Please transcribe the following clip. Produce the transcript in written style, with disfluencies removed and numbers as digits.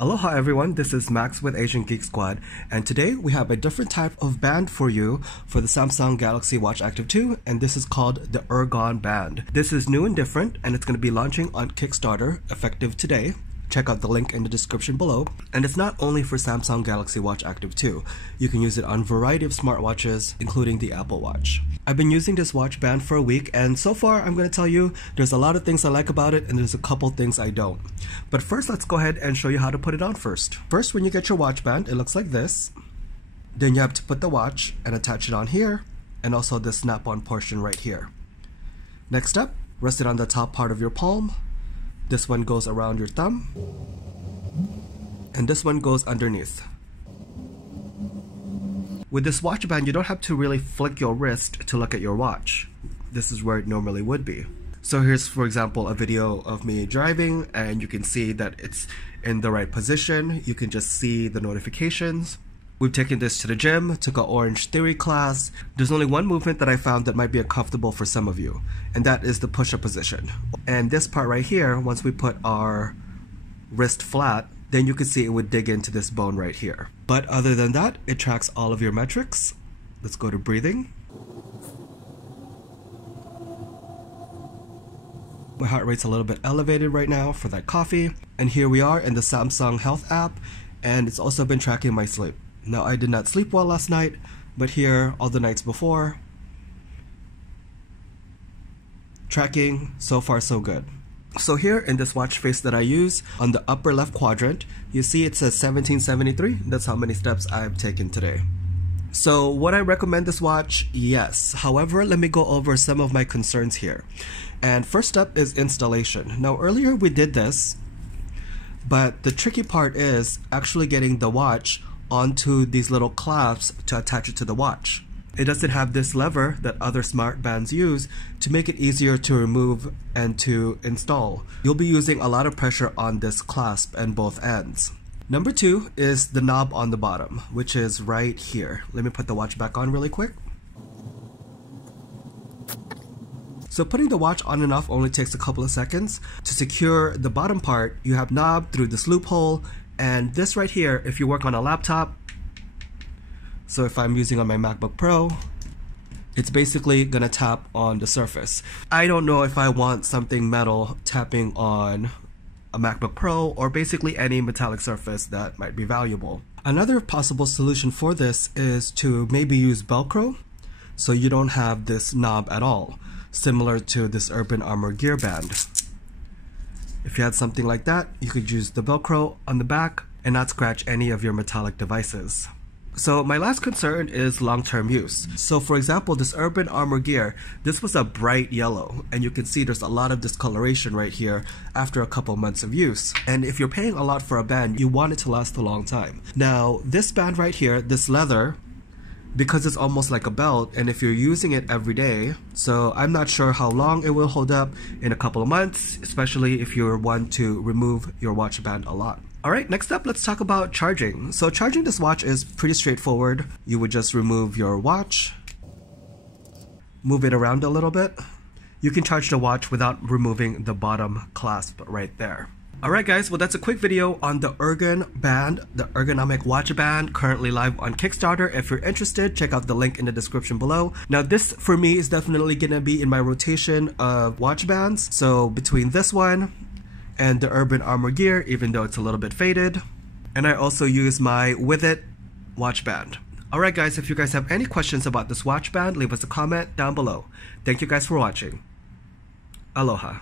Aloha everyone, this is Max with Asian Geek Squad, and today we have a different type of band for you for the Samsung Galaxy Watch Active 2, and this is called the ErgonBand. This is new and different, and it's going to be launching on Kickstarter effective today. Check out the link in the description below. And it's not only for Samsung Galaxy Watch Active 2. You can use it on a variety of smartwatches, including the Apple Watch. I've been using this watch band for a week, and so far I'm going to tell you there's a lot of things I like about it and there's a couple things I don't. But first, let's go ahead and show you how to put it on first. First, when you get your watch band, it looks like this. Then you have to put the watch and attach it on here, and also the snap-on portion right here. Next up, rest it on the top part of your palm. This one goes around your thumb, and this one goes underneath. With this watch band, you don't have to really flick your wrist to look at your watch. This is where it normally would be. So here's, for example, a video of me driving, and you can see that it's in the right position. You can just see the notifications. We've taken this to the gym, took an Orange Theory class. There's only one movement that I found that might be uncomfortable for some of you, and that is the push-up position. And this part right here, once we put our wrist flat, then you can see it would dig into this bone right here. But other than that, it tracks all of your metrics. Let's go to breathing. My heart rate's a little bit elevated right now for that coffee. And here we are in the Samsung Health app, and it's also been tracking my sleep. Now, I did not sleep well last night, but here, all the nights before, tracking, so far so good. So here in this watch face that I use, on the upper left quadrant, you see it says 1773. That's how many steps I've taken today. So would I recommend this watch? Yes. However, let me go over some of my concerns here. And first up is installation. Now earlier we did this, but the tricky part is actually getting the watch onto these little clasps to attach it to the watch. It doesn't have this lever that other smart bands use to make it easier to remove and to install. You'll be using a lot of pressure on this clasp and both ends. Number two is the knob on the bottom, which is right here. Let me put the watch back on really quick. So putting the watch on and off only takes a couple of seconds. To secure the bottom part, you have knob through this loophole, and this right here, if you work on a laptop, so if I'm using on my MacBook Pro, it's basically gonna tap on the surface. I don't know if I want something metal tapping on a MacBook Pro or basically any metallic surface that might be valuable. Another possible solution for this is to maybe use Velcro so you don't have this knob at all, similar to this Urban Armor Gear band. If you had something like that, you could use the Velcro on the back and not scratch any of your metallic devices. So my last concern is long-term use. So for example, this Urban Armor Gear, this was a bright yellow, and you can see there's a lot of discoloration right here after a couple months of use. And if you're paying a lot for a band, you want it to last a long time. Now, this band right here, this leather, because it's almost like a belt, and if you're using it every day, so I'm not sure how long it will hold up in a couple of months, especially if you're one to remove your watch band a lot. Alright, next up, let's talk about charging. So charging this watch is pretty straightforward. You would just remove your watch, move it around a little bit. You can charge the watch without removing the bottom clasp right there. Alright guys, well that's a quick video on the ErgonBand, the ergonomic watch band, currently live on Kickstarter. If you're interested, check out the link in the description below. Now this, for me, is definitely gonna be in my rotation of watch bands. So between this one and the Urban Armor Gear, even though it's a little bit faded. And I also use my With It watch band. Alright guys, if you guys have any questions about this watch band, leave us a comment down below. Thank you guys for watching. Aloha.